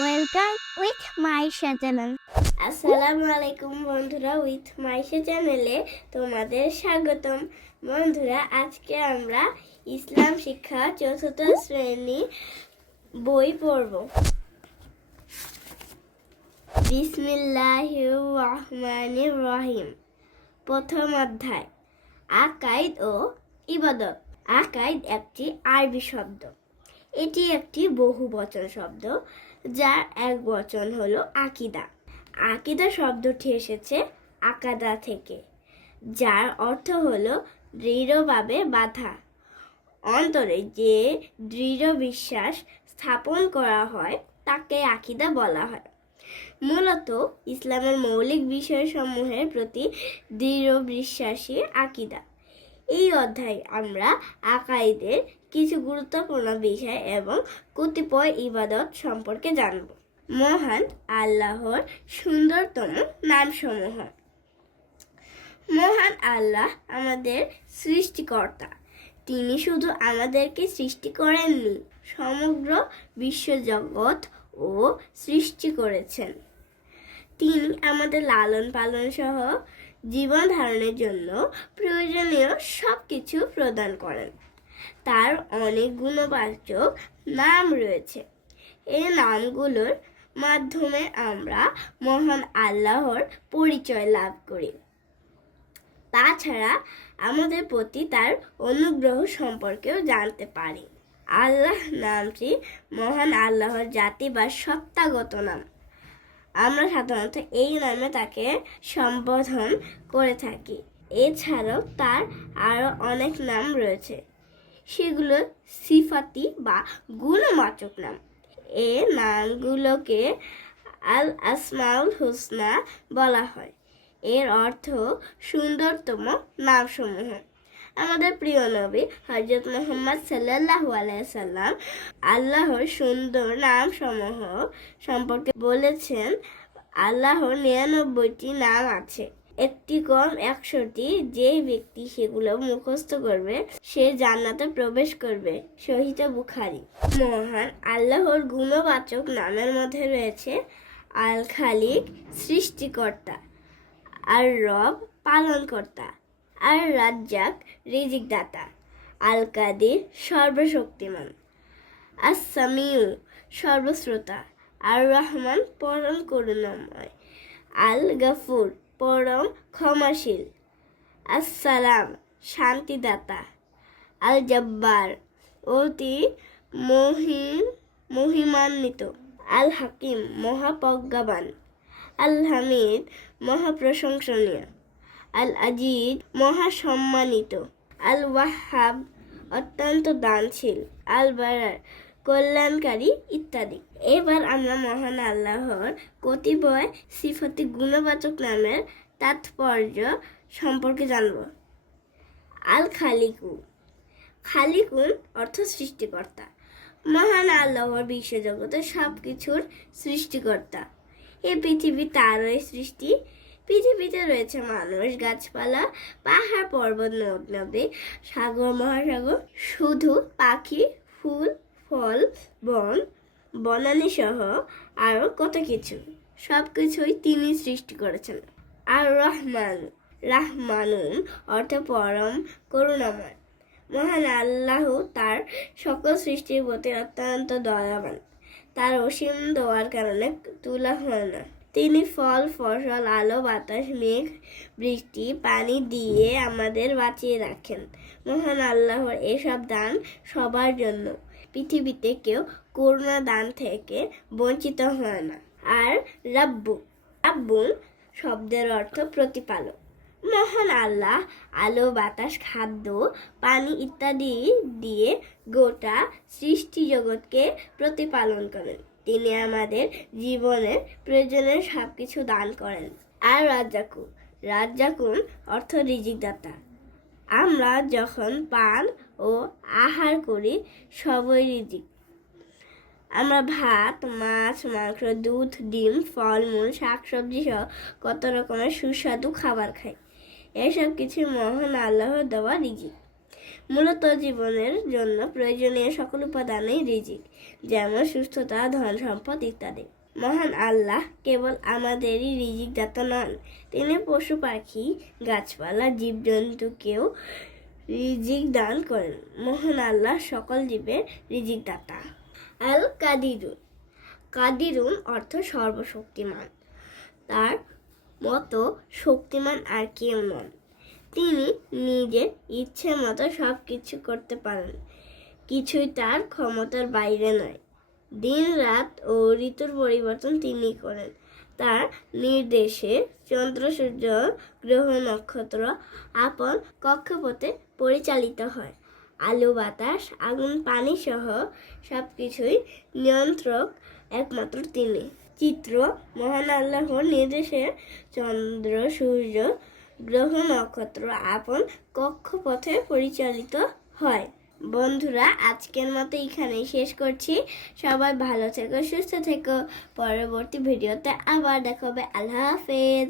Welcome with Maisha channel. আসসালামু আলাইকুম বন্ধুরা, উইথ মাইশা চ্যানেলে তোমাদের স্বাগতম। বন্ধুরা, আজকে আমরা ইসলাম শিক্ষা চতুর্থ শ্রেণী বই পড়ব। বিসমিল্লাহির রহমানির রহিম। প্রথম অধ্যায়, আকাইদ ও ইবাদত। আকাইদ একটি আরবি শব্দ। এটি একটি বহুবচন শব্দ, যার এক বচন হলো আকিদা। আকিদা শব্দটি এসেছে আকাদা থেকে, যার অর্থ হলো দৃঢ়ভাবে বাঁধা। অন্তরে যে দৃঢ় বিশ্বাস স্থাপন করা হয় তাকে আকিদা বলা হয়। মূলত ইসলামের মৌলিক বিষয়সমূহের প্রতি দৃঢ় বিশ্বাসী আকিদা। এই অধ্যায়ে আমরা আকাইদের কিছু গুরুত্বপূর্ণ বিষয় এবং কতিপয় ইবাদত সম্পর্কে জানব। মহান আল্লাহর সুন্দরতম নামসমূহ। মহান আল্লাহ আমাদের সৃষ্টিকর্তা। তিনি শুধু আমাদেরকে সৃষ্টি করেননি, সমগ্র বিশ্বজগৎ ও সৃষ্টি করেছেন। তিনি আমাদের লালন পালন সহ জীবন ধারণের জন্য প্রয়োজনীয় সব কিছু প্রদান করেন। তার অনেক গুণবাচক নাম রয়েছে। এই নামগুলোর মাধ্যমে আমরা মহান আল্লাহর পরিচয় লাভ করি। তাছাড়া আমাদের প্রতি তার অনুগ্রহ সম্পর্কেও জানতে পারি। আল্লাহ নামটি মহান আল্লাহর জাতি বা সত্তাগত নাম। আমরা সাধারণত এই নামে তাকে সম্বোধন করে থাকি। এছাড়াও তার আরও অনেক নাম রয়েছে, সেগুলো সিফাতি বা গুণবাচক নাম। এ নামগুলোকে আল আসমাউল হুসনা বলা হয়। এর অর্থ সুন্দরতম নামসমূহ। আমাদের প্রিয় নবী হযরত মুহাম্মদ সাল্লাল্লাহু আলাইহি সাল্লাম আল্লাহর সুন্দর নামসমূহ সম্পর্কে বলেছেন, আল্লাহর 99টি নাম আছে, একটি কম 100টি। যে ব্যক্তি সেগুলো মুখস্থ করবে সে জান্নাতে প্রবেশ করবে। সহিহ বুখারী। মহান আল্লাহর গুণবাচক নামের মধ্যে রয়েছে আল খালিক, সৃষ্টিকর্তা; আর রব, পালনকর্তা; আর রাজ্জাক, রিজিক দাতা; আল কাদির, সর্বশক্তিমান; আস সামিউ, সর্বশ্রোতা; আর রহমান, পরম করুণাময়; আল গাফুর, পরম ক্ষমাশীল; আসসালাম, শান্তিদাতা; আল জব্বার, অতি মহিমান্বিত; আল হাকিম, মহাপ্রজ্ঞাবান; আল হামিদ, মহাপ্রশংসনীয়; আল আজিজ, মহাসম্মানিত; আল ওয়াহাব, অত্যন্ত দানশীল; আল বারার, কল্যাণকারী ইত্যাদি। এবার আমরা মহান আল্লাহর কতিপয় সিফাতি গুণবাচক নামের তাৎপর্য সম্পর্কে জানব। আল খালিকু। খালিকুন অর্থ সৃষ্টিকর্তা। মহান আল্লাহর বিশ্বজগতের সব কিছুর সৃষ্টিকর্তা। এই পৃথিবী তারই সৃষ্টি। পৃথিবীতে রয়েছে মানুষ, গাছপালা, পাহাড়, পর্বত, নদ নদী, সাগর, মহাসাগর, শুধু পাখি, ফুল, ফল, বন, বনানী সহ আরো কত কিছু। সব কিছুই তিনি সৃষ্টি করেছেন। আর রাহমানুন অর্থ পরম করুণাময়। মহান আল্লাহ তার সকল সৃষ্টির প্রতি অত্যন্ত দয়াবান। তার অসীম দোয়ার কারণে তুলা হয় না। তিনি ফল, ফসল, আলো, বাতাস, মেঘ, বৃষ্টি, পানি দিয়ে আমাদের বাঁচিয়ে রাখেন। মহান আল্লাহর এসব দান সবার জন্য। পৃথিবীতে কেউ করুণা দান থেকে বঞ্চিত হয় না। আর রাব্বুন শব্দের অর্থ প্রতিপালক। মহান আল্লাহ আলো, বাতাস, খাদ্য, পানি ইত্যাদি দিয়ে গোটা সৃষ্টি জগৎকে প্রতিপালন করেন। তিনি আমাদের জীবনের প্রয়োজনের সবকিছু দান করেন। আর রাজ্জাকুন অর্থ রিজিক দাতা। আমরা যখন পান ও আহার করি সবই রিজিক। আমরা ভাত, মাছ, মাংস, দুধ, ডিম, ফলমূল, শাকসবজি সহ কত রকমের সুস্বাদু খাবার খাই। এসব কিছু মহান আল্লাহর দেওয়া রিজিক। মূলত জীবনের জন্য প্রয়োজনীয় সকল উপাদানই রিজিক, যেমন সুস্থতা, ধন সম্পদ ইত্যাদি। মহান আল্লাহ কেবল আমাদেরই রিজিক দাতা নন, তিনি পশু পাখি, গাছপালা, জীবজন্তুকেও রিজিক দান করেন। মহান আল্লাহ সকল জীবের রিজিক দাতা। আল কাদিরুন, কাদিরুন অর্থ সর্বশক্তিমান। তার মতো শক্তিমান আর কেউ নন। তিনি নিজের ইচ্ছে মতো সব কিছু করতে পারেন, কিছুই তার ক্ষমতার বাইরে নয়। দিন রাত ও ঋতুর পরিবর্তন তিনি করেন। তার নির্দেশে চন্দ্র, সূর্য, গ্রহ, নক্ষত্র আপন কক্ষপথে পরিচালিত হয়। আলো, বাতাস, আগুন, পানি সহ সবকিছুই নিয়ন্ত্রক একমাত্র তিনি। চিত্র: মহান আল্লাহর নির্দেশে চন্দ্র, সূর্য, গ্রহ, নক্ষত্র আপন কক্ষপথে পরিচালিত হয়। বন্ধুরা, আজকের মতো এখানেই শেষ করছি। সবাই ভালো থেকো, সুস্থ থেকো। পরবর্তী ভিডিওতে আবার দেখা হবে। আল্লাহ হাফেজ।